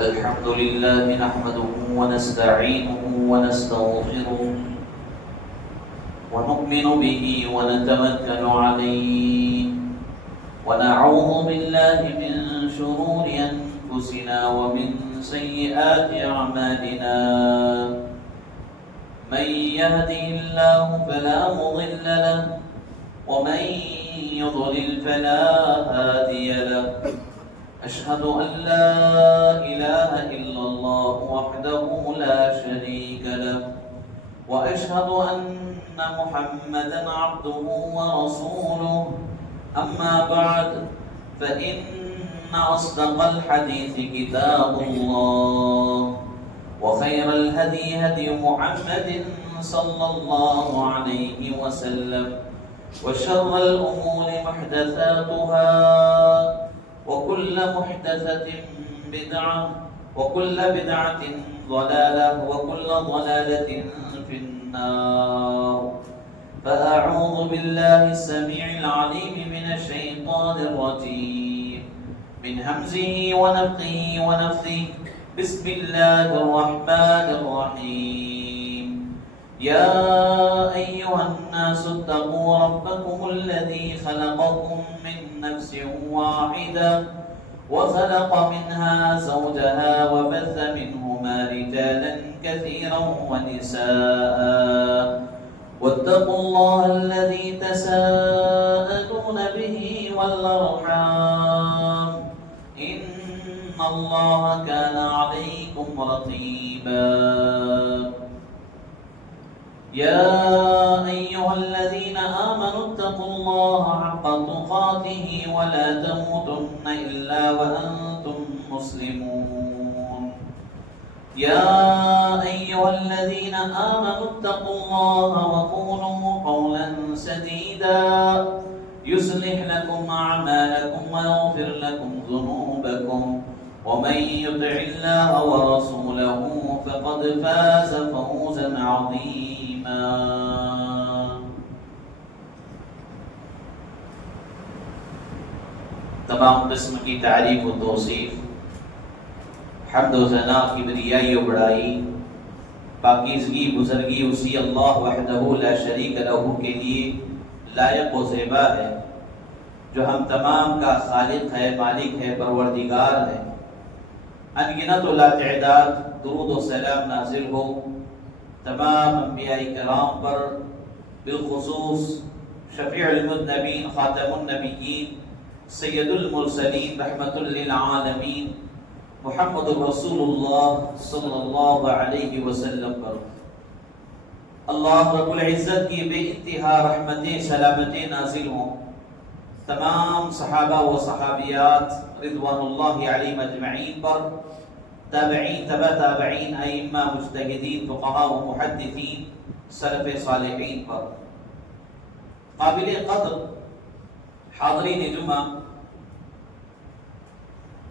الحمد لله نحمده ونستعينه ونستغفره ونؤمن به ونتوكل عليه ونعوذ بالله من شرور أنفسنا ومن سيئات أعمالنا من يهده الله فلا مضل له ومن يضلل فلا هادي له أشهد أن لا إله إلا الله وحده لا شريك له وأشهد أن محمدا عبده ورسوله أما بعد فإن أصدق الحديث كتاب الله وخير الهدي هدي محمد صلى الله عليه وسلم وشر الأمور محدثاتها وكل محدثة بدعة وكل بدعة ضلالة وكل ضلالة في النار فأعوذ بالله السميع العليم من الشيطان الرجيم من همزه ونفخه ونفثه بسم الله الرحمن الرحيم يا أيها الناس اتقوا ربكم الذي خلقكم من نفس واحدة وخلق منها زوجها وبث منهما رجالا كثيرا ونساء واتقوا الله الذي تساءلون به والأرحام إن الله كان عليكم رقيبا يا أيها الذين آمنوا اتقوا الله حق تقاته ولا تموتن إلا وأنتم مسلمون يا أيها الذين آمنوا اتقوا الله وقولوا قولا سديدا يصلح لكم أعمالكم ويغفر لكم ذنوبكم ومن يطع الله ورسوله فقد فاز فوزا عظيما تمام قسم کی تعریف و توصیف حمد و ثنا کبریائی و بڑائی پاکیزگی بزرگی اسی اللہ وحدہ لا شریک لہ کے لیے لائق و زیبا ہے جو ہم تمام کا خالق ہے، مالک ہے، پروردگار ہے۔ انگنت و لا تعداد درود و سلام نازل ہو تمام انبیاء کرام پر، بالخصوص شفیع المذنبین، خاتم النبیین، سید المرسلین، رحمت للعالمین، محمد رسول اللہ صلی اللہ علیہ وسلم پر اللہ رب العزت کی بے انتہا رحمتیں سلامتیں نازل ہوں تمام صحابہ و صحابیات رضوان اللہ علیہم اجمعین پر، تابعین، تبع تابعین، ائمہ، مجتہدین، فقہاء و محدثین، سلف صالحین پر۔ قابل قدر حاضرین جمعہ،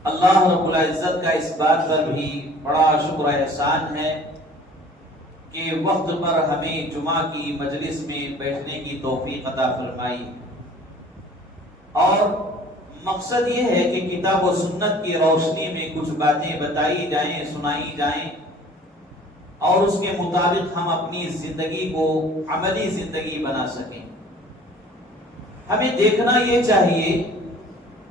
اللہ رب العزت کا اس بات پر بھی بڑا شکر احسان ہے کہ وقت پر ہمیں جمعہ کی مجلس میں بیٹھنے کی توفیق عطا فرمائی، اور مقصد یہ ہے کہ کتاب و سنت کی روشنی میں کچھ باتیں بتائی جائیں، سنائی جائیں، اور اس کے مطابق ہم اپنی زندگی کو عملی زندگی بنا سکیں۔ ہمیں دیکھنا یہ چاہیے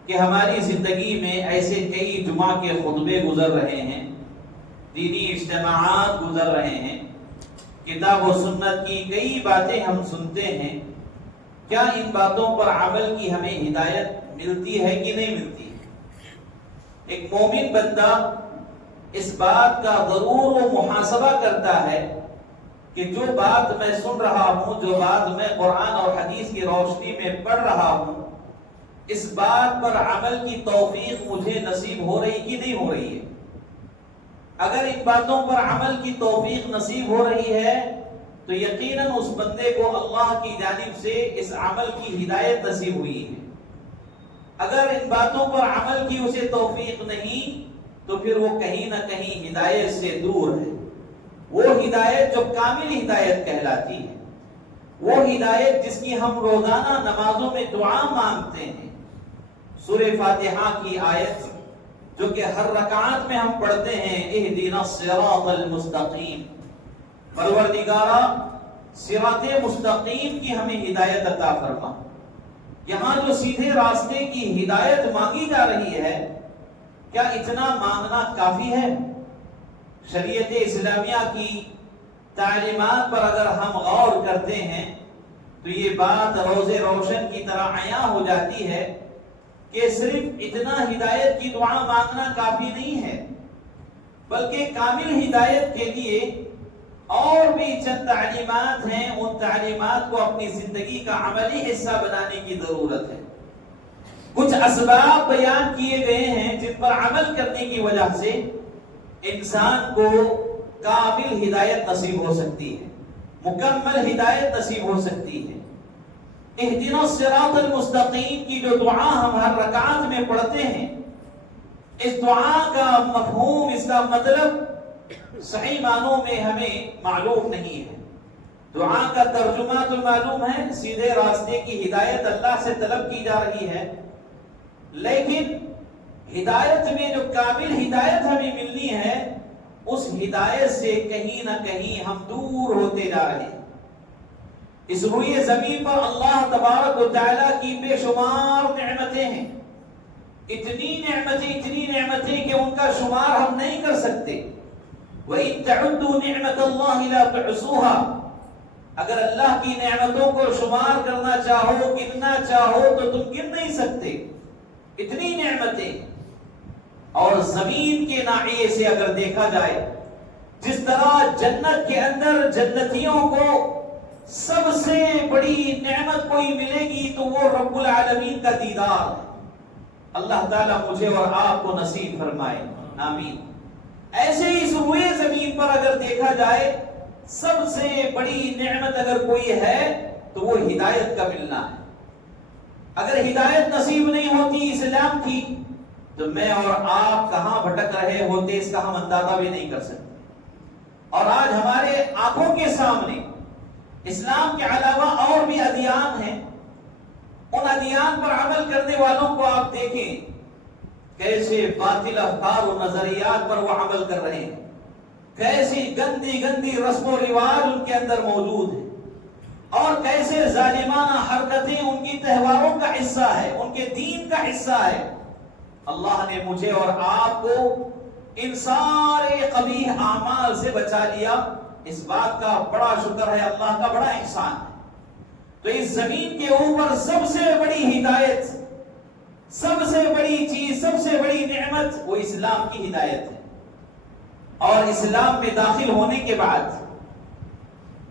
کہ ہماری زندگی میں ایسے کئی جمعہ کے خطبے گزر رہے ہیں، دینی اجتماعات گزر رہے ہیں، کتاب و سنت کی کئی باتیں ہم سنتے ہیں، کیا ان باتوں پر عمل کی ہمیں ہدایت ملتی ہے کہ نہیں ملتی؟ ایک مومن بندہ اس بات کا ضرور و محاسبہ کرتا ہے کہ جو بات میں سن رہا ہوں، جو بات میں قرآن اور حدیث کی روشنی میں پڑھ رہا ہوں، اس بات پر عمل کی توفیق مجھے نصیب ہو رہی کہ نہیں ہو رہی ہے؟ اگر ان باتوں پر عمل کی توفیق نصیب ہو رہی ہے تو یقیناً اس بندے کو اللہ کی جانب سے اس عمل کی ہدایت نصیب ہوئی ہے۔ اگر ان باتوں پر عمل کی اسے توفیق نہیں تو پھر وہ کہیں نہ کہیں ہدایت سے دور ہے۔ وہ ہدایت جو کامل ہدایت کہلاتی ہے، وہ ہدایت جس کی ہم روزانہ نمازوں میں دعا مانگتے ہیں، سورہ فاتحہ کی آیت جو کہ ہر رکعت میں ہم پڑھتے ہیں اہدنا الصراط المستقیم، پروردگارا صراط مستقیم کی ہمیں ہدایت عطا فرما۔ یہاں جو سیدھے راستے کی ہدایت مانگی جا رہی ہے، کیا اتنا مانگنا کافی ہے؟ شریعت اسلامیہ کی تعلیمات پر اگر ہم غور کرتے ہیں تو یہ بات روز روشن کی طرح عیاں ہو جاتی ہے کہ صرف اتنا ہدایت کی دعا مانگنا کافی نہیں ہے، بلکہ کامل ہدایت کے لیے اور بھی چند تعلیمات ہیں، ان تعلیمات کو اپنی زندگی کا عملی حصہ بنانے کی ضرورت ہے۔ کچھ اسباب بیان کیے گئے ہیں جن پر عمل کرنے کی وجہ سے انسان کو کامل ہدایت نصیب ہو سکتی ہے، مکمل ہدایت نصیب ہو سکتی ہے۔ اہدنا الصراط المستقیم کی جو دعا ہم ہر رکعت میں پڑھتے ہیں، اس دعا کا مفہوم، اس کا مطلب صحیح معنوں میں ہمیں معلوم نہیں ہے۔ دعا کا ترجمہ تو معلوم ہے، سیدھے راستے کی ہدایت اللہ سے طلب کی جا رہی ہے، لیکن ہدایت میں جو کامل ہدایت ہمیں ملنی ہے، اس ہدایت سے کہیں نہ کہیں ہم دور ہوتے جا رہے ہیں۔ اس روئے زمین پر اللہ تبارک و تعالیٰ کی بے شمار نعمتیں ہیں، اتنی نعمتیں کہ ان کا شمار ہم نہیں کر سکتے۔ وَإِن تَعُدُّوا نِعْمَةَ اللَّهِ لَا تُحْصُوهَا، اگر اللہ کی نعمتوں کو شمار کرنا چاہو، گننا چاہو تو تم گن نہیں سکتے، اتنی نعمتیں۔ اور زمین کے ناحیے سے اگر دیکھا جائے، جس طرح جنت کے اندر جنتیوں کو سب سے بڑی نعمت کوئی ملے گی تو وہ رب العالمین کا دیدار ہے۔ اللہ تعالیٰ مجھے اور آپ کو نصیب فرمائے، آمین۔ ایسے ہی اس روئے زمین پر اگر دیکھا جائے، سب سے بڑی نعمت اگر کوئی ہے تو وہ ہدایت کا ملنا ہے۔ اگر ہدایت نصیب نہیں ہوتی اسلام کی تو میں اور آپ کہاں بھٹک رہے ہوتے، اس کا ہم اندازہ بھی نہیں کر سکتے۔ اور آج ہمارے آنکھوں کے سامنے اسلام کے علاوہ اور بھی ادیان ہیں، ان ادیان پر عمل کرنے والوں کو آپ دیکھیں کیسے باطل افکار و نظریات پر وہ عمل کر رہے ہیں، کیسی گندی رسم و رواج ان کے اندر موجود ہے، اور کیسے ظالمانہ حرکتیں ان کی تہواروں کا حصہ ہے، ان کے دین کا حصہ ہے۔ اللہ نے مجھے اور آپ کو ان سارے قبیح اعمال سے بچا لیا، اس بات کا بڑا شکر ہے، اللہ کا بڑا احسان ہے۔ تو اس زمین کے اوپر سب سے بڑی ہدایت، سب سے بڑی چیز، سب سے بڑی نعمت وہ اسلام کی ہدایت ہے۔ اور اسلام میں داخل ہونے کے بعد،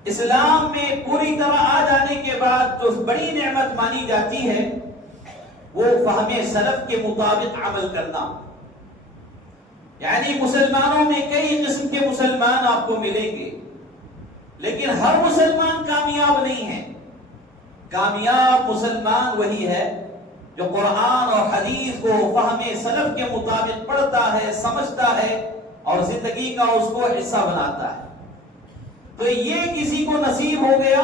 اسلام میں پوری طرح آ جانے کے بعد جو بڑی نعمت مانی جاتی ہے وہ فہم سلف کے مطابق عمل کرنا۔ یعنی مسلمانوں میں کئی قسم کے مسلمان آپ کو ملیں گے، لیکن ہر مسلمان کامیاب نہیں ہے۔ کامیاب مسلمان وہی ہے جو قرآن اور حدیث کو فہم سلف کے مطابق پڑھتا ہے، سمجھتا ہے اور زندگی کا اس کو حصہ بناتا ہے۔ تو یہ کسی کو نصیب ہو گیا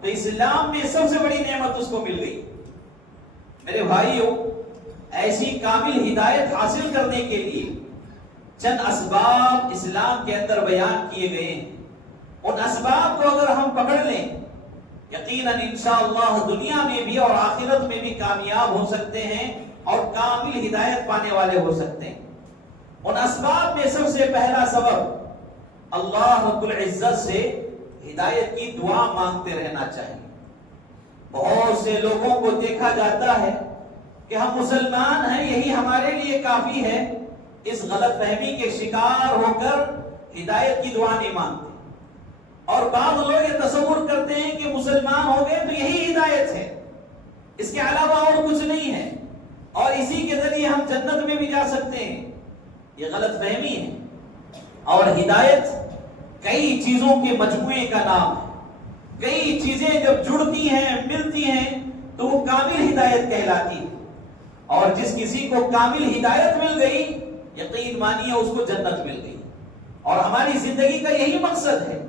تو اسلام میں سب سے بڑی نعمت اس کو مل گئی۔ میرے بھائیوں، ایسی کامل ہدایت حاصل کرنے کے لیے چند اسباب اسلام کے اندر بیان کیے گئے ہیں۔ ان اسباب کو اگر ہم پکڑ لیں، یقیناً انشاءاللہ دنیا میں بھی اور آخرت میں بھی کامیاب ہو سکتے ہیں اور کامل ہدایت پانے والے ہو سکتے ہیں۔ ان اسباب میں سب سے پہلا سبب اللہ رب العزت سے ہدایت کی دعا مانگتے رہنا چاہیے۔ بہت سے لوگوں کو دیکھا جاتا ہے کہ ہم مسلمان ہیں، یہی ہمارے لیے کافی ہے، اس غلط فہمی کے شکار ہو کر ہدایت کی دعا نہیں مانگتے۔ اور بعض لوگ یہ تصور کرتے ہیں کہ مسلمان ہو گئے تو یہی ہدایت ہے، اس کے علاوہ اور کچھ نہیں ہے، اور اسی کے ذریعے ہم جنت میں بھی جا سکتے ہیں۔ یہ غلط فہمی ہے۔ اور ہدایت کئی چیزوں کے مجموعے کا نام ہے۔ کئی چیزیں جب جڑتی ہیں، ملتی ہیں تو وہ کامل ہدایت کہلاتی ہے۔ اور جس کسی کو کامل ہدایت مل گئی، یقین مانیے اس کو جنت مل گئی۔ اور ہماری زندگی کا یہی مقصد ہے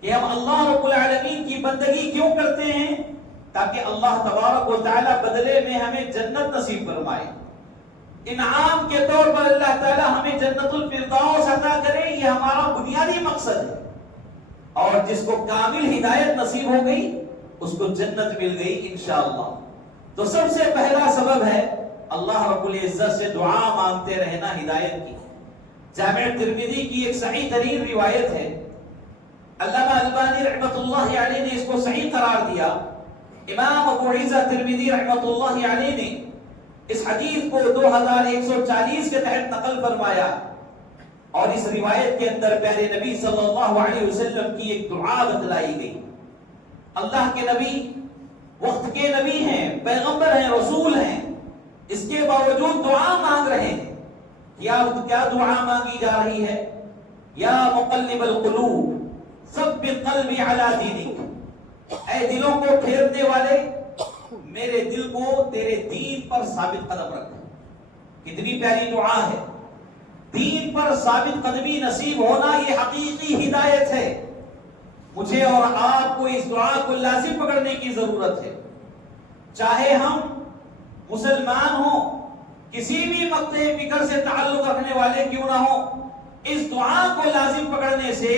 کہ ہم اللہ رب العالمین کی بندگی کیوں کرتے ہیں؟ تاکہ اللہ تبارک و تعالی بدلے میں ہمیں جنت نصیب فرمائے۔ انعام کے طور پر اللہ تعالیٰ ہمیں جنت الفردوس عطا کرے، یہ ہمارا بنیادی مقصد ہے۔ اور جس کو کامل ہدایت نصیب ہو گئی اس کو جنت مل گئی انشاءاللہ۔ تو سب سے پہلا سبب ہے اللہ رب العزت سے دعا مانگتے رہنا ہدایت کی۔ جامع ترمذی کی ایک صحیح ترین روایت ہے، علامہ البانی رحمۃ اللہ علیہ نے اس کو صحیح قرار دیا۔ امام ابو عیسیٰ ترمذی رحمۃ اللہ علیہ نے اس حدیث کو 2140 کے تحت نقل فرمایا، اور اس روایت کے اندر پیارے نبی صلی اللہ علیہ وسلم کی ایک دعا بتلائی گئی۔ اللہ کے نبی وقت کے نبی ہیں، پیغمبر ہیں، رسول ہیں، اس کے باوجود دعا مانگ رہے ہیں۔ کیا دعا مانگی جا رہی ہے؟ یا مقلب القلوب ثبت قلبی علی دینک، اے دلوں کو پھیرنے والے میرے دل کو تیرے دین پر ثابت قدم رکھ۔ کتنی پیاری دعا ہے۔ دین پر ثابت قدمی نصیب ہونا یہ حقیقی ہدایت ہے۔ مجھے اور آپ کو اس دعا کو لازم پکڑنے کی ضرورت ہے، چاہے ہم مسلمان ہوں، کسی بھی مقطع فکر سے تعلق رکھنے والے کیوں نہ ہوں، اس دعا کو لازم پکڑنے سے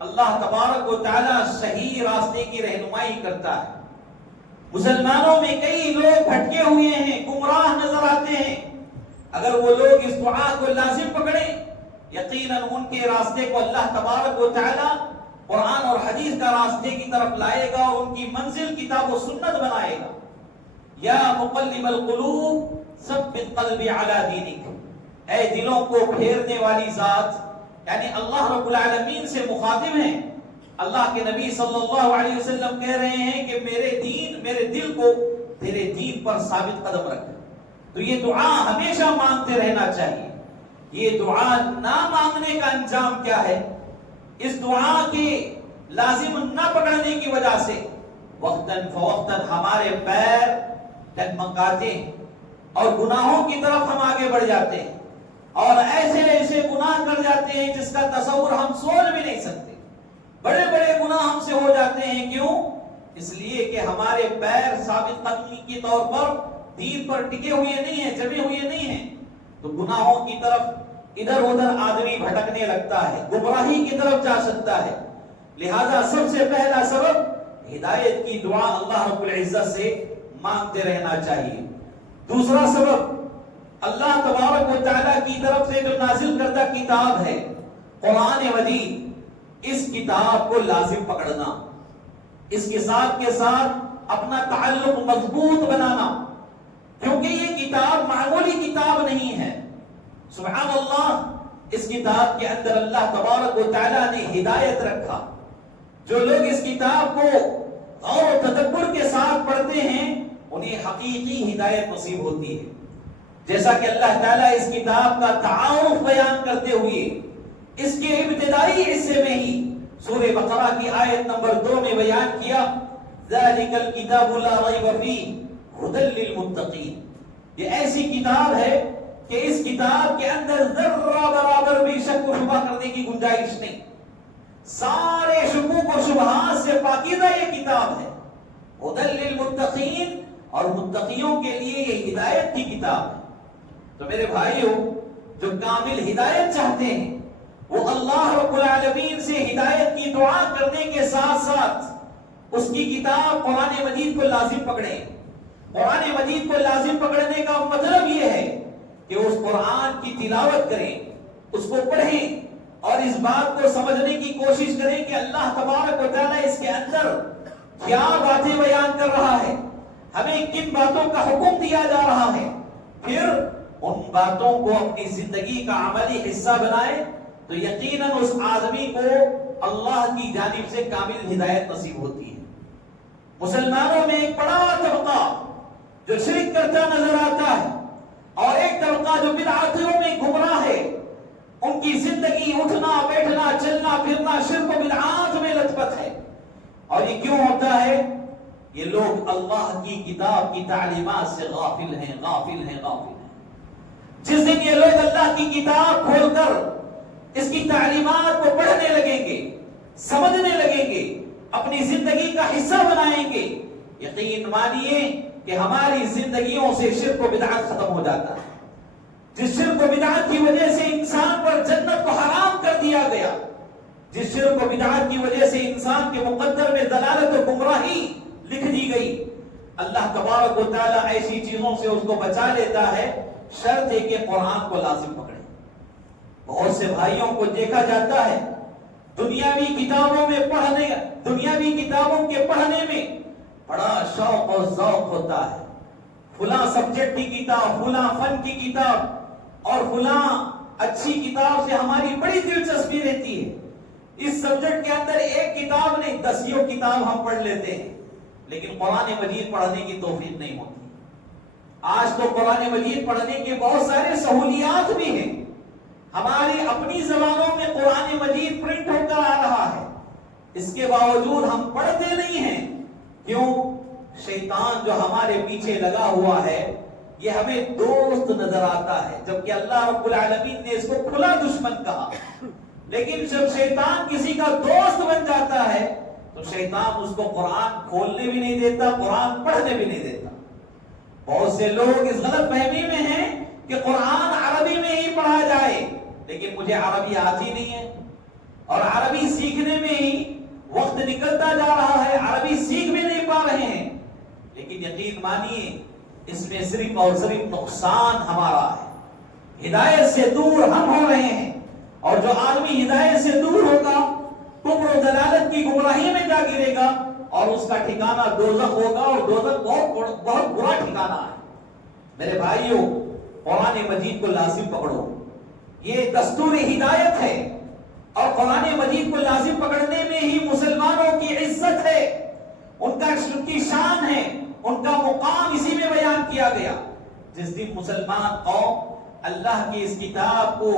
اللہ تبارک و تعالی صحیح راستے کی رہنمائی کرتا ہے۔ مسلمانوں میں کئی لوگ بھٹکے ہوئے ہیں، گمراہ نظر آتے ہیں، اگر وہ لوگ اس دعا کو لازم پکڑیں یقیناً ان کے راستے کو اللہ تبارک و تعالی قرآن اور حدیث کا راستے کی طرف لائے گا، اور ان کی منزل کتاب و سنت بنائے گا۔ یا مقلب القلوب ثبت قلبی علی دینک، اے دلوں کو پھیرنے والی ذات، یعنی اللہ رب العالمین سے مخاطب ہیں۔ اللہ کے نبی صلی اللہ علیہ وسلم کہہ رہے ہیں کہ میرے دل کو تیرے دین پر ثابت قدم رکھ۔ تو یہ دعا ہمیشہ مانگتے رہنا چاہیے۔ یہ دعا نہ مانگنے کا انجام کیا ہے؟ اس دعا کے لازم نہ پکڑنے کی وجہ سے وقتاً فوقتاً ہمارے پیر ڈگمگاتے ہیں اور گناہوں کی طرف ہم آگے بڑھ جاتے ہیں، اور ایسے گناہ کر جاتے ہیں جس کا تصور ہم سوچ بھی نہیں سکتے۔ بڑے بڑے گناہ ہم سے ہو جاتے ہیں، کیوں؟ اس لیے کہ ہمارے پیر ثابت قدمی کے طور پر دین پر ٹکے ہوئے نہیں ہیں، جمے ہوئے نہیں ہیں۔ تو گناہوں کی طرف ادھر ادھر آدمی بھٹکنے لگتا ہے، گمراہی کی طرف جا سکتا ہے۔ لہذا سب سے پہلا سبب ہدایت کی دعا اللہ رب العزت سے مانگتے رہنا چاہیے۔ دوسرا سبب اللہ تبارک و تعالیٰ کی طرف سے جو نازل کردہ کتاب ہے قرآن مجید، اس کتاب کو لازم پکڑنا، اس کے ساتھ اپنا تعلق مضبوط بنانا، کیونکہ یہ کتاب معمولی کتاب نہیں ہے۔ سبحان اللہ، اس کتاب کے اندر اللہ تبارک و تعالیٰ نے ہدایت رکھا۔ جو لوگ اس کتاب کو غور و تدبر کے ساتھ پڑھتے ہیں انہیں حقیقی ہدایت نصیب ہوتی ہے۔ جیسا کہ اللہ تعالیٰ اس کتاب کا تعارف بیان کرتے ہوئے اس کے ابتدائی حصے میں ہی سورہ بقرہ کی آیت نمبر 2 میں بیان کیا، ذَلِكَ الْكِتَابُ لَا رَيْبَ فِيهِ هُدًى لِّلْمُتَّقِينَ، یہ ایسی کتاب ہے کہ اس کتاب کے اندر ذرہ برابر بھی شک و شبہ کرنے کی گنجائش نہیں، سارے شکوک و شبہات سے پاکیزہ یہ کتاب ہے، هُدًى لِّلْمُتَّقِينَ، اور متقیوں کے لیے یہ ہدایت کی کتاب ہے۔ تو میرے بھائیوں، جو کامل ہدایت چاہتے ہیں وہ اللہ رب العالمین سے ہدایت کی دعا کرنے کے ساتھ ساتھ اس کی کتاب قرآن مجید کو لازم پکڑیں۔ قرآن مجید کو لازم پکڑنے کا مطلب یہ ہے کہ اس قرآن کی تلاوت کریں، اس کو پڑھیں، اور اس بات کو سمجھنے کی کوشش کریں کہ اللہ تبارک و تعالیٰ اس کے اندر کیا باتیں بیان کر رہا ہے، ہمیں کن باتوں کا حکم دیا جا رہا ہے، پھر ان باتوں کو اپنی زندگی کا عملی حصہ بنائے تو یقیناً اس آدمی کو اللہ کی جانب سے کامل ہدایت نصیب ہوتی ہے۔ مسلمانوں میں ایک بڑا طبقہ جو شرک کرتا نظر آتا ہے، اور ایک طبقہ جو بدعتوں میں گمراہ ہے، ان کی زندگی اٹھنا بیٹھنا چلنا پھرنا شرک و بدعات میں لت پت ہے۔ اور یہ کیوں ہوتا ہے؟ یہ لوگ اللہ کی کتاب کی تعلیمات سے غافل ہیں۔ جس دن یہ لوگ اللہ کی کتاب کھول کر اس کی تعلیمات کو پڑھنے لگیں گے، سمجھنے لگیں گے، اپنی زندگی کا حصہ بنائیں گے، یقین مانیے کہ ہماری زندگیوں سے شرک و بدعت ختم ہو جاتا ہے۔ جس شرک و بدعت کی وجہ سے انسان پر جنت کو حرام کر دیا گیا، جس شرک و بدعت کی وجہ سے انسان کے مقدر میں ضلالت و گمراہی لکھ دی گئی، اللہ تبارک و تعالیٰ ایسی چیزوں سے اس کو بچا لیتا ہے، شرط ہے کہ قرآن کو لازم پکڑے۔ بہت سے بھائیوں کو دیکھا جاتا ہے دنیاوی کتابوں میں دنیاوی کتابوں کے پڑھنے میں بڑا شوق اور ذوق ہوتا ہے، فلاں سبجیکٹ کی کتاب، فلاں فن کی کتاب اور فلاں اچھی کتاب سے ہماری بڑی دلچسپی رہتی ہے۔ اس سبجیکٹ کے اندر ایک کتاب نہیں 10 کتاب ہم پڑھ لیتے ہیں، لیکن قرآن مجید پڑھنے کی توفیق نہیں ہوتی۔ آج تو قرآن مجید پڑھنے کے بہت سارے سہولیات بھی ہیں، ہماری اپنی زبانوں میں قرآن مجید پرنٹ ہو کر آ رہا ہے، اس کے باوجود ہم پڑھتے نہیں ہیں۔ کیوں؟ شیطان جو ہمارے پیچھے لگا ہوا ہے یہ ہمیں دوست نظر آتا ہے، جبکہ اللہ رب العالمین نے اس کو کھلا دشمن کہا۔ لیکن جب شیطان کسی کا دوست بن جاتا ہے تو شیطان اس کو قرآن کھولنے بھی نہیں دیتا، قرآن پڑھنے بھی نہیں دیتا۔ بہت سے لوگ اس غلط فہمی میں ہیں کہ قرآن عربی میں ہی پڑھا جائے، لیکن مجھے عربی آتی نہیں ہے اور عربی سیکھنے میں ہی وقت نکلتا جا رہا ہے، عربی سیکھ بھی نہیں پا رہے ہیں۔ لیکن یقین مانیے اس میں صرف اور صرف نقصان ہمارا ہے، ہدایت سے دور ہم ہو رہے ہیں، اور جو آدمی ہدایت سے دور ہوگا کفر و دلالت کی گمراہی میں جا گرے گا اور اس کا ٹھکانہ دوزخ ہوگا، اور دوزخ بہت برا ٹھکانہ ہے۔ میرے بھائیوں، قرآن مجید کو لازم پکڑو، یہ دستور ہدایت ہے، اور قرآن مجید کو لازم پکڑنے میں ہی مسلمانوں کی عزت ہے، ان کی شان ہے، ان کا مقام اسی میں بیان کیا گیا۔ جس دن مسلمان قوم اللہ کی اس کتاب کو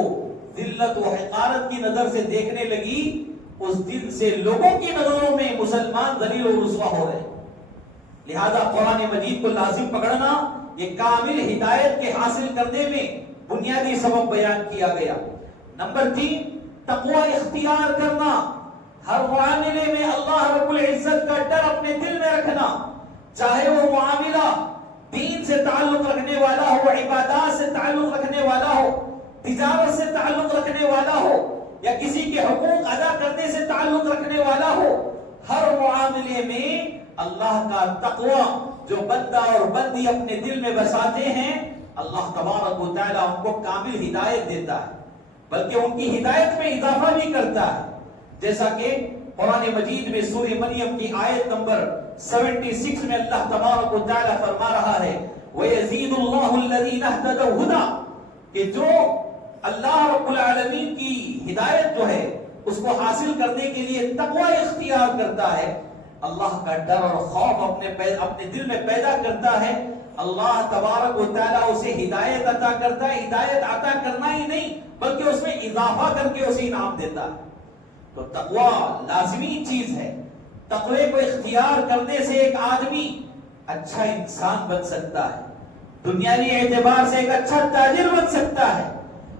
ذلت و حقارت کی نظر سے دیکھنے لگی، اس دن سے لوگوں کی نظروں میں مسلمان ذلیل و رسوا ہو رہے۔ لہذا قرآن مجید کو لازم پکڑنا یہ کامل ہدایت کے حاصل کرنے میں بنیادی سبب بیان کیا گیا۔ نمبر 3، تقوی اختیار کرنا، ہر معاملے میں اللہ رب العزت کا ڈر اپنے دل میں رکھنا، چاہے وہ معاملہ دین سے تعلق رکھنے والا ہو، عبادات سے تعلق رکھنے والا ہو، تجارت سے تعلق رکھنے والا ہو، یا کسی کے حقوق ادا کرنے سے تعلق رکھنے والا ہو، ہر معاملے میں اللہ کا تقوی جو بندہ اور بندی اپنے دل میں بساتے ہیں، اللہ تبارک و تعالیٰ ان کو کامل ہدایت دیتا ہے، بلکہ ان کی ہدایت میں اضافہ بھی کرتا ہے۔ جیسا کہ قرآن مجید میں سورہ مریم کی آیت نمبر 76 میں اللہ تبارک و تعالیٰ فرما رہا ہے وَيَزِيدُ اللَّهُ الَّذِينَ اهْتَدَوْا هُدًى، کہ جو اللہ رب العالمین کی ہدایت جو ہے اس کو حاصل کرنے کے لیے تقوی اختیار کرتا ہے، اللہ کا ڈر اور خوف اپنے دل میں پیدا کرتا ہے، اللہ تبارک و تعالیٰ اسے ہدایت عطا کرتا ہے۔ ہدایت عطا کرنا ہی نہیں بلکہ اس میں اضافہ کر کے اسے انعام دیتا ہے۔ تو تقوی لازمی چیز ہے، تقوی کو اختیار کرنے سے ایک آدمی اچھا انسان بن سکتا ہے، دنیاوی اعتبار سے ایک اچھا تاجر بن سکتا ہے،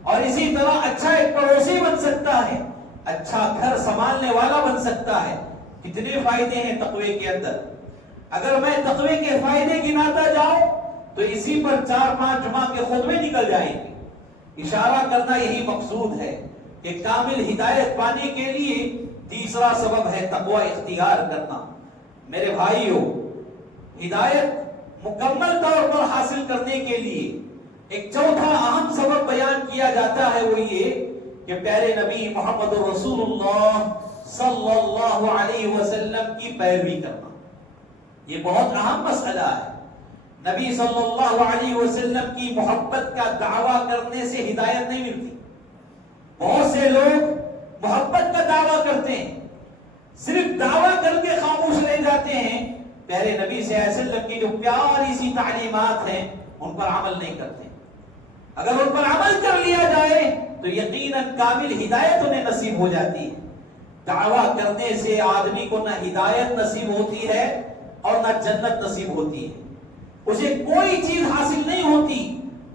اور اسی طرح اچھا ایک پڑوسی بن سکتا ہے، اچھا گھر سنبھالنے والا بن سکتا ہے۔ کتنے فائدے ہیں تقوی کے اندر، اگر میں تقوی کے فائدے گناتا جاؤں تو اسی پر 4-5 جمعہ کے خطبے نکل جائیں گے۔ اشارہ کرنا یہی مقصود ہے کہ کامل ہدایت پانے کے لیے تیسرا سبب ہے تقوی اختیار کرنا۔ میرے بھائیوں، ہدایت مکمل طور پر حاصل کرنے کے لیے ایک چوتھا اہم سبب بیان کیا جاتا ہے، وہ یہ کہ پیارے نبی محمد رسول اللہ صلی اللہ علیہ وسلم کی پیروی کرنا۔ یہ بہت اہم مسئلہ ہے۔ نبی صلی اللہ علیہ وسلم کی محبت کا دعویٰ کرنے سے ہدایت نہیں ملتی۔ بہت سے لوگ محبت کا دعویٰ کرتے ہیں، صرف دعویٰ کر کے خاموش رہ جاتے ہیں، پیارے نبی صلی اللہ علیہ وسلم کی جو پیاری سی تعلیمات ہیں ان پر عمل نہیں کرتے۔ اگر ان پر عمل کر لیا جائے تو یقیناً کامل ہدایت انہیں نصیب ہو جاتی ہے۔ دعویٰ کرنے سے آدمی کو نہ ہدایت نصیب ہوتی ہے اور نہ جنت نصیب ہوتی ہے، اسے کوئی چیز حاصل نہیں ہوتی،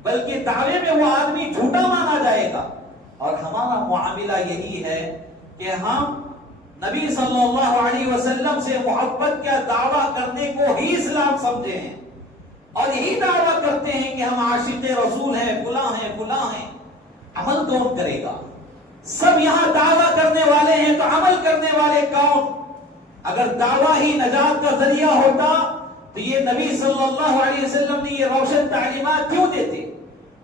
بلکہ دعوے میں وہ آدمی جھوٹا مانا جائے گا۔ اور ہمارا معاملہ یہی ہے کہ ہم نبی صلی اللہ علیہ وسلم سے محبت کا دعویٰ کرنے کو ہی اسلام سمجھے ہیں، اور یہی دعویٰ کرتے ہیں کہ ہم عاشق رسول ہیں، فلاں ہیں، فلاں ہیں، عمل کون کرے گا؟ سب یہاں دعویٰ کرنے والے ہیں تو عمل کرنے والے کون؟ اگر دعویٰ ہی نجات کا ذریعہ ہوتا تو یہ نبی صلی اللہ علیہ وسلم نے یہ روشن تعلیمات کیوں دیتے،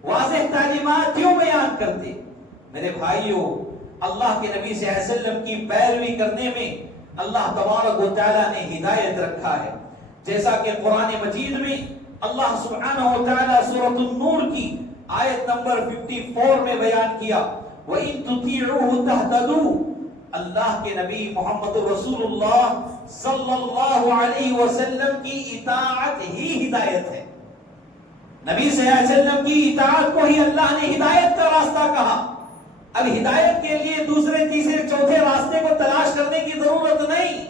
واضح تعلیمات کیوں بیان کرتے؟ میرے بھائیوں، اللہ کے نبی صلی اللہ علیہ وسلم کی پیروی کرنے میں اللہ تبارک و تعالیٰ نے ہدایت رکھا ہے، جیسا کہ قرآن مجید میں اللہ سبحانہ و تعالیٰ سورۃ النور کی آیت نمبر 54 میں بیان کیا، وَإِن تُطِيعُوهُ تَهْتَدُوا، اللہ کے نبی محمد رسول اللہ صلی اللہ علیہ وسلم کی اطاعت ہی ہدایت ہے۔ نبی صلی اللہ علیہ وسلم کی اطاعت کو ہی اللہ نے ہدایت کا راستہ کہا۔ اب ہدایت کے لیے دوسرے تیسرے چوتھے راستے کو تلاش کرنے کی ضرورت نہیں۔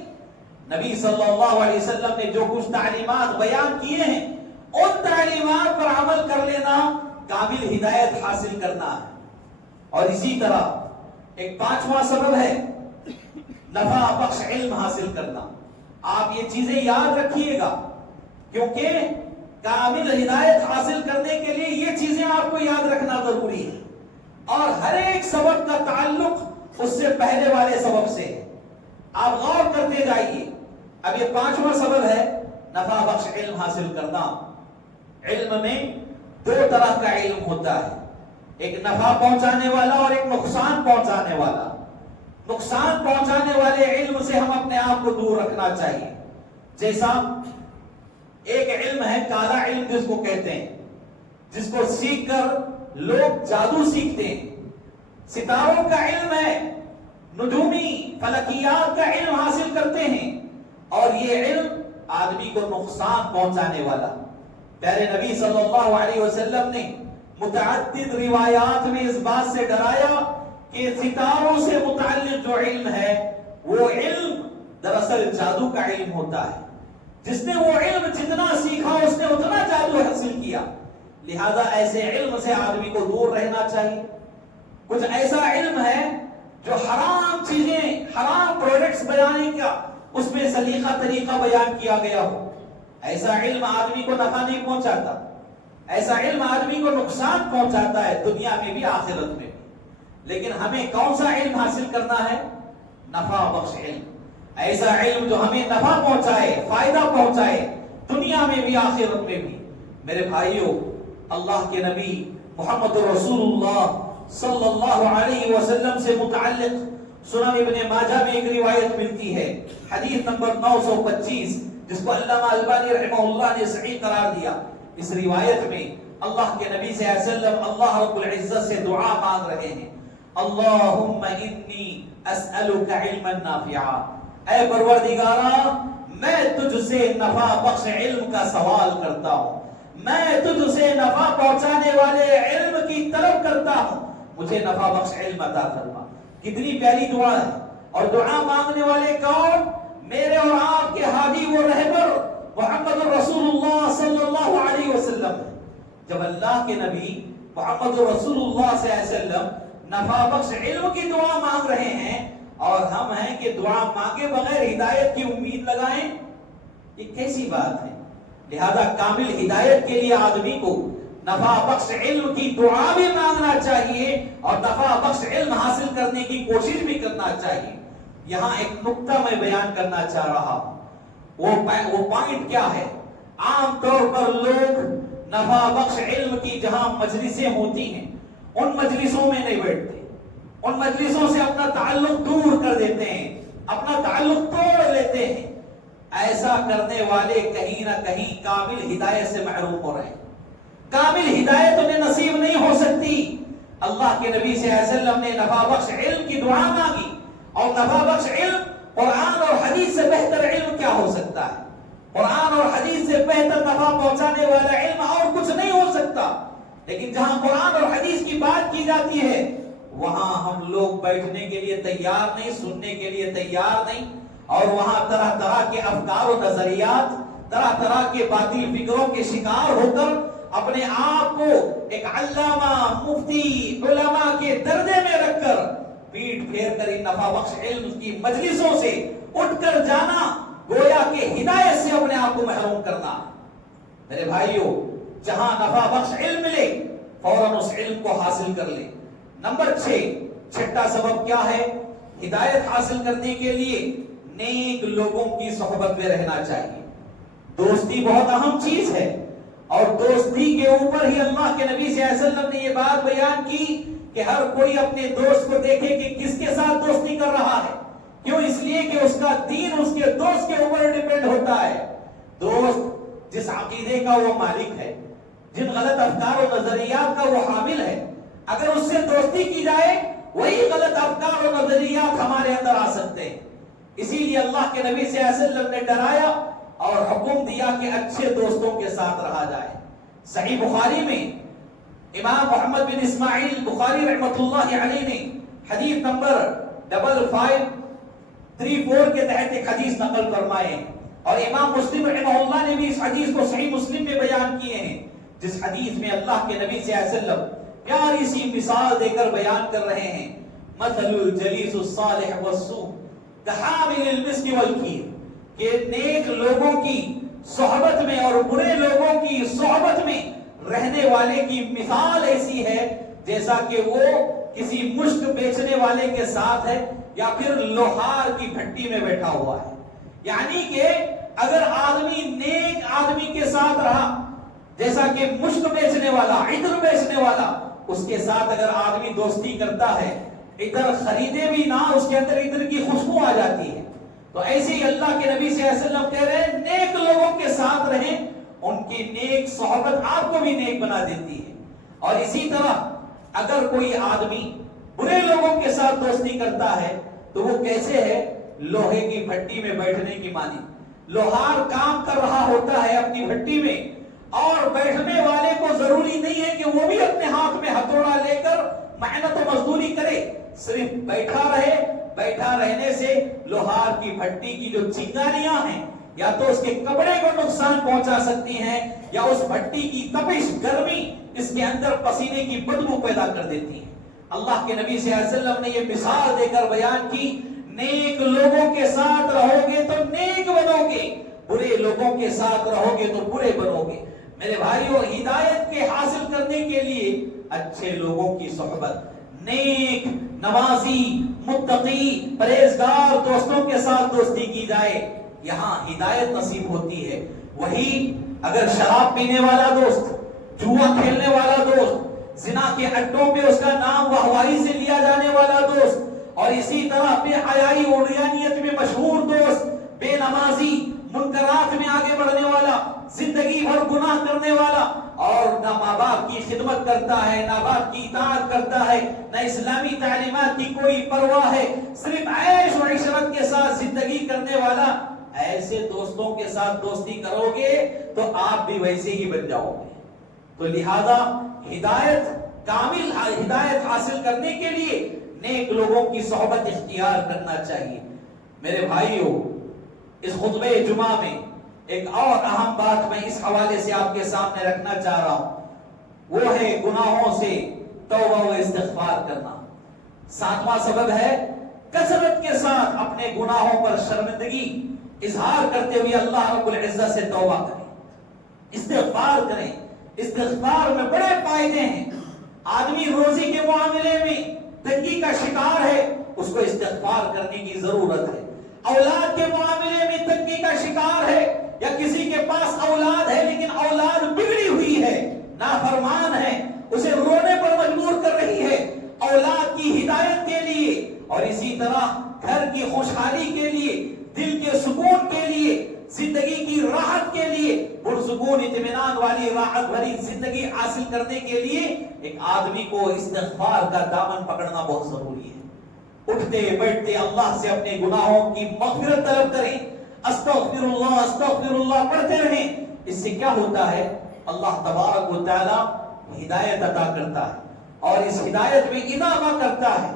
نبی صلی اللہ علیہ وسلم نے جو کچھ تعلیمات بیان کیے ہیں ان تعلیمات پر عمل کر لینا کامل ہدایت حاصل کرنا ہے۔ اور اسی طرح ایک پانچواں سبب ہے نفع بخش علم حاصل کرنا۔ آپ یہ چیزیں یاد رکھیے گا، کیونکہ کامل ہدایت حاصل کرنے کے لیے یہ چیزیں آپ کو یاد رکھنا ضروری ہے، اور ہر ایک سبب کا تعلق اس سے پہلے والے سبب سے ہے۔ آپ غور کرتے جائیے۔ اب یہ پانچواں سبب ہے نفع بخش علم حاصل کرنا۔ علم میں دو طرح کا علم ہوتا ہے، ایک نفع پہنچانے والا اور ایک نقصان پہنچانے والا۔ نقصان پہنچانے والے علم سے ہم اپنے آپ کو دور رکھنا چاہیے۔ جیسا ایک علم ہے کالا علم جس کو کہتے ہیں، جس کو سیکھ کر لوگ جادو سیکھتے ہیں۔ ستاروں کا علم ہے، نجومی فلکیات کا علم حاصل کرتے ہیں، اور یہ علم آدمی کو نقصان پہنچانے والا۔ پیارے نبی صلی اللہ علیہ وسلم نے متعدد روایات میں اس بات سے ڈرایا کہ ستاروں سے متعلق جو علم ہے وہ علم دراصل جادو کا علم ہوتا ہے۔ جس نے وہ علم جتنا سیکھا اس نے اتنا جادو حاصل کیا، لہذا ایسے علم سے آدمی کو دور رہنا چاہیے۔ کچھ ایسا علم ہے جو حرام چیزیں، حرام پروڈکٹس بیان کا اس میں سلیقہ طریقہ بیان کیا گیا ہو، ایسا علم آدمی کو نفع نہیں پہنچاتا، ایسا علم آدمی کو نقصان پہنچاتا ہے دنیا میں بھی آخرت میں بھی۔ لیکن ہمیں کون سا علم حاصل کرنا ہے؟ نفع بخش علم، ایسا علم جو ہمیں نفع پہنچائے، فائدہ پہنچائے دنیا میں بھی آخرت میں بھی۔ میرے بھائیوں، اللہ کے نبی محمد رسول اللہ صلی اللہ علیہ وسلم سے متعلق سنن ابن ماجہ میں ایک روایت ملتی ہے، حدیث نمبر 925، جس کو علامہ البانی رحمہ اللہ نے صحیح قرار دیا۔ اس روایت میں اللہ کے نبی صلی اللہ علیہ وسلم اللہ رب العزت سے دعا مانگ رہے ہیں، اللہم انی اسألک علما نافعا، اے پروردگارا میں تجھ سے نفع بخش علم کا سوال کرتا ہوں، میں تجھ سے نفع پہنچانے والے علم کی طلب کرتا ہوں، مجھے نفع بخش علم عطا فرما۔ کتنی پیاری دعا ہے، اور دعا مانگنے والے کون؟ میرے اور آپ کے ہادی و رہبر محمد رسول اللہ صلی اللہ علیہ وسلم۔ جب اللہ کے نبی محمد رسول اللہ صلی اللہ علیہ وسلم نفع بخش علم کی دعا مانگ رہے ہیں، اور ہم ہیں کہ دعا مانگے بغیر ہدایت کی امید لگائیں، یہ کیسی بات ہے؟ لہذا کامل ہدایت کے لیے آدمی کو نفع بخش علم کی دعا بھی مانگنا چاہیے، اور نفع بخش علم حاصل کرنے کی کوشش بھی کرنا چاہیے۔ یہاں ایک نقطہ میں بیان کرنا چاہ رہا ہوں، وہ پوائنٹ کیا ہے؟ عام طور پر لوگ نفع بخش علم کی جہاں مجلسیں ہوتی ہیں ان مجلسوں میں نہیں بیٹھتے، ان مجلسوں سے اپنا تعلق دور کر دیتے ہیں، اپنا تعلق توڑ لیتے ہیں۔ ایسا کرنے والے کہیں نہ کہیں کامل ہدایت سے محروم ہو رہے ہیں، کامل ہدایت انہیں نصیب نہیں ہو سکتی۔ اللہ کے نبی صلی اللہ علیہ وسلم نے نفع بخش علم کی دعا مانگی، اور نفع بخش علم قرآن اور حدیث سے بہتر علم کیا ہو سکتا ہے؟ قرآن اور حدیث سے بہتر نفع پہنچانے والا علم اور کچھ نہیں ہو سکتا۔ لیکن جہاں قرآن اور حدیث کی بات کی جاتی ہے وہاں ہم لوگ بیٹھنے کے لیے تیار نہیں، سننے کے لیے تیار نہیں، اور وہاں طرح طرح کے افکار و نظریات، طرح طرح کے باطل فکروں کے شکار ہو کر اپنے آپ کو ایک علامہ، مفتی، علماء کے درجے میں رکھ کر پیٹ پھیر کر ان نفع بخش علم کی مجلسوں سے اٹھ کر جانا گویا کہ ہدایت سے اپنے آپ کو محروم کرنا۔ میرے بھائیوں، جہاں نفع بخش علم ملے فوراً اس علم کو حاصل کر لے۔ نمبر 6، چھٹا سبب کیا ہے؟ ہدایت حاصل کرنے کے لیے نیک لوگوں کی صحبت میں رہنا چاہیے۔ دوستی بہت اہم چیز ہے، اور دوستی کے اوپر ہی اللہ کے نبی صلی اللہ علیہ وسلم نے یہ بات بیان کی کہ ہر کوئی اپنے دوست کو دیکھے کہ کس کے ساتھ دوستی کر رہا ہے۔ کیوں؟ اس لیے کہ اس کا دین اس کے دوست کے اوپر ڈیپینڈ ہوتا ہے۔ دوست جس عقیدے کا وہ مالک ہے، جن غلط افکار و نظریات کا وہ حامل ہے، اگر اس سے دوستی کی جائے وہی غلط افکار و نظریات ہمارے اندر آ سکتے ہیں۔ اسی لیے اللہ کے نبی صلی اللہ علیہ وسلم نے ڈرایا اور حکم دیا کہ اچھے دوستوں کے ساتھ رہا جائے۔ صحیح بخاری میں امام محمد بن اسماعیل بخاری رحمۃ اللہ علیہ نے حدیث نمبر 5534 کے تحت ایک حدیث نقل فرمائے، اور امام مسلم رحمہ اللہ نے بھی اس حدیث کو صحیح مسلم میں بیان کیے ہیں، جس حدیث میں اللہ کے نبی صلی اللہ علیہ وسلم پیاری سی مثال دے کر بیان کر رہے ہیں، مثل الجلیس الصالح والسوء کحامل المسک والکیر، کہ نیک لوگوں کی صحبت میں اور برے لوگوں کی صحبت میں رہنے والے کی مثال ایسی ہے جیسا کہ وہ کسی مشک بیچنے والے کے ساتھ ہے یا پھر لوہار کی بھٹی میں بیٹھا ہوا ہے۔ یعنی کہ اگر آدمی نیک آدمی کے ساتھ رہا، جیسا کہ مشک بیچنے والا، عطر بیچنے والا، اس کے ساتھ اگر آدمی دوستی کرتا ہے، عطر خریدے بھی نہ اس کے اندر عطر کی خوشبو آ جاتی ہے۔ تو ایسے ہی اللہ کے نبی صلی اللہ علیہ وسلم کہہ رہے ہیں نیک لوگوں کے ساتھ رہیں، ان کی نیک صحبت آپ کو بھی نیک بنا دیتی ہے۔ اور اسی طرح اگر کوئی آدمی برے لوگوں کے ساتھ دوستی کرتا ہے تو وہ کیسے ہے؟ لوہے کی بھٹی میں بیٹھنے کی مانی۔ لوہار کام کر رہا ہوتا ہے اپنی بھٹی میں، اور بیٹھنے والے کو ضروری نہیں ہے کہ وہ بھی اپنے ہاتھ میں ہتھوڑا لے کر محنت و مزدوری کرے، صرف بیٹھا رہے۔ بیٹھا رہنے سے لوہار کی بھٹی کی جو چنگاریاں ہیں یا تو اس کے کپڑے کو نقصان پہنچا سکتی ہیں، یا اس بھٹی کی تپش گرمی اس کے اندر پسینے کی بدبو پیدا کر دیتی ہے۔ اللہ کے نبی صلی اللہ علیہ وسلم نے یہ مثال دے کر بیان کی، نیک لوگوں کے ساتھ رہو گے تو نیک بنو گے، برے لوگوں کے ساتھ رہو گے تو برے بنو گے۔ میرے بھائیوں، ہدایت کے حاصل کرنے کے لیے اچھے لوگوں کی صحبت، نیک نمازی متقی پرہیزگار دوستوں کے ساتھ دوستی کی جائے، یہاں ہدایت نصیب ہوتی ہے۔ وہی اگر شراب پینے والا دوست، جوا کھیلنے والا دوست، زنا کے اڈوں پہ اس کا نام واہوائی سے لیا جانے والا دوست، اور اسی طرح بے حیائی اور ریانیت میں مشہور دوست، بے نمازی، منکرات میں آگے بڑھنے والا، زندگی بھر گناہ کرنے والا، اور نہ ماں باپ کی خدمت کرتا ہے، نہ باپ کی اطاعت کرتا ہے، نہ اسلامی تعلیمات کی کوئی پرواہ ہے، صرف عیش و عشرت کے ساتھ زندگی کرنے والا، ایسے دوستوں کے ساتھ دوستی کرو گے تو آپ بھی ویسے ہی بن جاؤ گے۔ تو لہذا ہدایت کامل ہدایت حاصل کرنے کے لیے نیک لوگوں کی صحبت اختیار کرنا چاہیے۔ میرے بھائیوں، اس خطبہ جمعہ میں ایک اور اہم بات میں اس حوالے سے آپ کے سامنے رکھنا چاہ رہا ہوں، وہ ہے گناہوں سے توبہ و استغفار کرنا۔ 7واں سبب ہے کثرت کے ساتھ اپنے گناہوں پر شرمندگی اظہار کرتے ہوئے اللہ رب العزت سے توبہ کریں، استغفار کریں۔ استغفار میں بڑے فائدے ہیں۔ آدمی روزی کے معاملے میں تنگی کا شکار ہے، اس کو استغفار کرنے کی ضرورت ہے۔ اولاد کے معاملے میں تنگی کا شکار ہے، یا کسی کے پاس اولاد ہے لیکن اولاد بگڑی ہوئی ہے، نافرمان ہے، اسے رونے پر مجبور کر رہی ہے، اولاد کی ہدایت کے لیے اور اسی طرح گھر کی خوشحالی کے لیے، دل کے سکون کے لیے، زندگی کی راحت کے لیے، پرسکون اطمینان والی راحت بھری زندگی حاصل کرنے کے لیے ایک آدمی کو استغفار کا دامن پکڑنا بہت ضروری ہے۔ اٹھتے بیٹھتے اللہ سے اپنے گناہوں کی مغفرت طلب کریں، استغفر اللہ پڑھتے رہیں۔ اس سے کیا ہوتا ہے؟ اللہ تبارک و تعالی ہدایت عطا کرتا ہے اور اس ہدایت میں اضافہ کرتا ہے،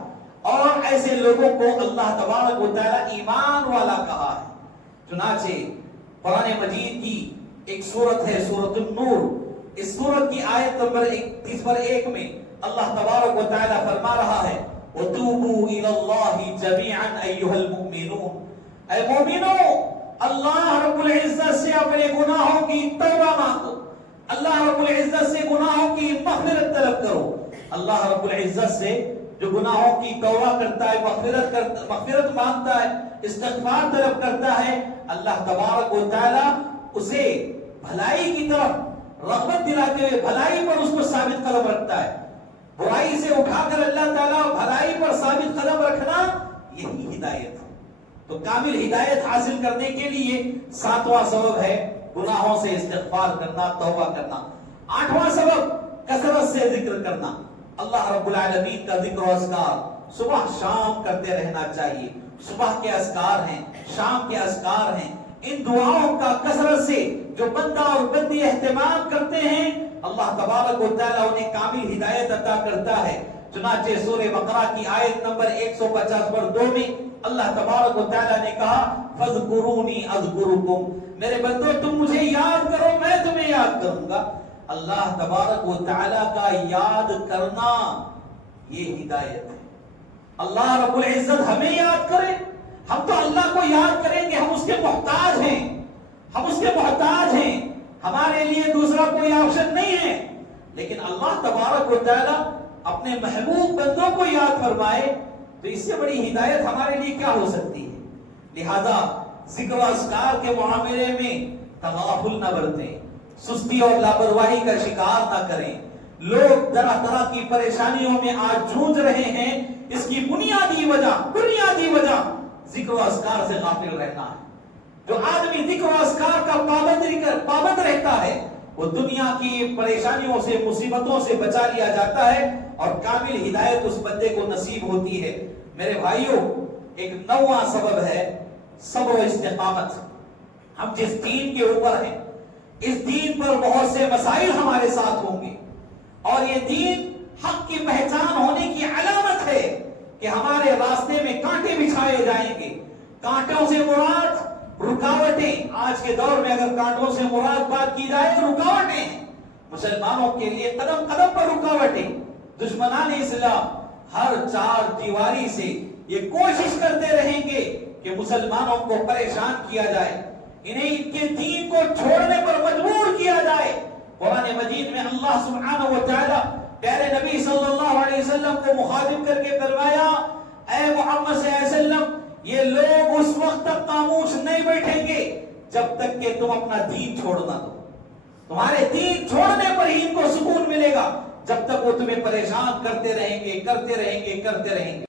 اور ایسے لوگوں کو اللہ تبارک و تعالی ایمان والا کہا ہے۔ چنانچہ قرآن مجید کی ایک سورت ہے سورۃ النور، اس سورت کی آیت نمبر 31 میں اللہ تبارک و تعالی فرما رہا ہے، وَتُوبُوا إِلَى اللَّهِ جَمِيعًا أَيُّهَا الْمُؤْمِنُونَ، اے مومنو اللہ رب العزت سے اپنے گناہوں کی توبہ مانگو۔ اللہ رب العزت سے گناہوں کی مغفرت طلب کرو. اللہ رب العزت سے جو گناہوں کی توبہ کرتا ہے، مغفرت مانگتا ہے، استغفار طلب کرتا ہے، اللہ تبارک و تعالی اسے بھلائی کی طرف رغبت دلاتے ہوئے بھلائی پر اس کو ثابت قدم رکھتا ہے. برائی سے اٹھا کر اللہ تعالیٰ بھلائی پر ثابت قدم رکھنا، یہی ہدایت ہے. تو کامل ہدایت حاصل کرنے کے لیے 7واں سبب ہے گناہوں سے استغفار کرنا، توبہ کرنا. 8واں سبب کثرت سے ذکر کرنا. اللہ رب العالمین کا ذکر و اذکار صبح شام کرتے رہنا چاہیے. صبح کے اذکار ہیں، شام کے اذکار ہیں، ان دعاؤں کا کثرت سے جو بندہ اور بندی اہتمام کرتے ہیں، اللہ تبارک و تعالیٰ انہیں کامل ہدایت عطا کرتا ہے. چنانچہ سورہ بقرہ کی آیت نمبر 150 میں اللہ تبارک و تعالیٰ نے کہا فَاذْكُرُونِي أَذْكُرُكُمْ، میرے بندو تم مجھے یاد کرو میں تمہیں یاد کروں گا. اللہ تبارک و تعالیٰ کا یاد کرنا یہ ہدایت ہے. اللہ رب العزت ہمیں یاد کرے، ہم تو اللہ کو یاد کریں گے، ہم اس کے محتاج ہیں، ہم اس کے محتاج ہیں، ہمارے لیے دوسرا کوئی آپشن نہیں ہے. لیکن اللہ تبارک و تعالیٰ اپنے محبوب بندوں کو یاد فرمائے تو اس سے بڑی ہدایت ہمارے لیے کیا ہو سکتی ہے. لہذا ذکر و اذکار کے معاملے میں تغافل نہ برتیں، سستی اور لاپرواہی کا شکار نہ کریں. لوگ طرح طرح کی پریشانیوں میں آج جھوج رہے ہیں، اس کی بنیادی وجہ ذکر و اذکار سے غافل رہنا ہے. جو آدمی ذکر و اذکار کا پابند رہتا ہے وہ دنیا کی پریشانیوں سے، مصیبتوں سے بچا لیا جاتا ہے اور کامل ہدایت اس بندے کو نصیب ہوتی ہے. میرے بھائیوں، ایک 9واں سبب ہے صبر و استقامت. ہم جس دین کے اوپر ہیں، اس دین پر بہت سے مسائل ہمارے ساتھ ہوں گے اور یہ دین حق کی پہچان ہونے کی علامت ہے کہ ہمارے راستے میں کانٹے بچھائے جائیں گے. کانٹوں سے مراد رکاوٹیں. آج کے دور میں اگر کانٹوں سے مراد بات کی جائے تو رکاوٹیں ہیں. مسلمانوں کے لیے قدم قدم پر رکاوٹیں. دشمنان اسلام ہر چار دیواری سے یہ کوشش کرتے رہیں گے کہ مسلمانوں کو پریشان کیا جائے، انہیں ان کے دین کو چھوڑنے پر مجبور کیا جائے. قرآن مجید میں اللہ سبحانہ و تعالی پیارے نبی صلی اللہ علیہ وسلم کو مخاطب کر کے فرمایا اے محمد صلی اللہ علیہ وسلم، یہ لوگ اس وقت تک خاموش نہیں بیٹھیں گے جب تک کہ تم اپنا دین چھوڑ نہ دو. تمہارے دین چھوڑنے پر ہی ان کو سکون ملے گا، جب تک وہ تمہیں پریشان کرتے رہیں گے.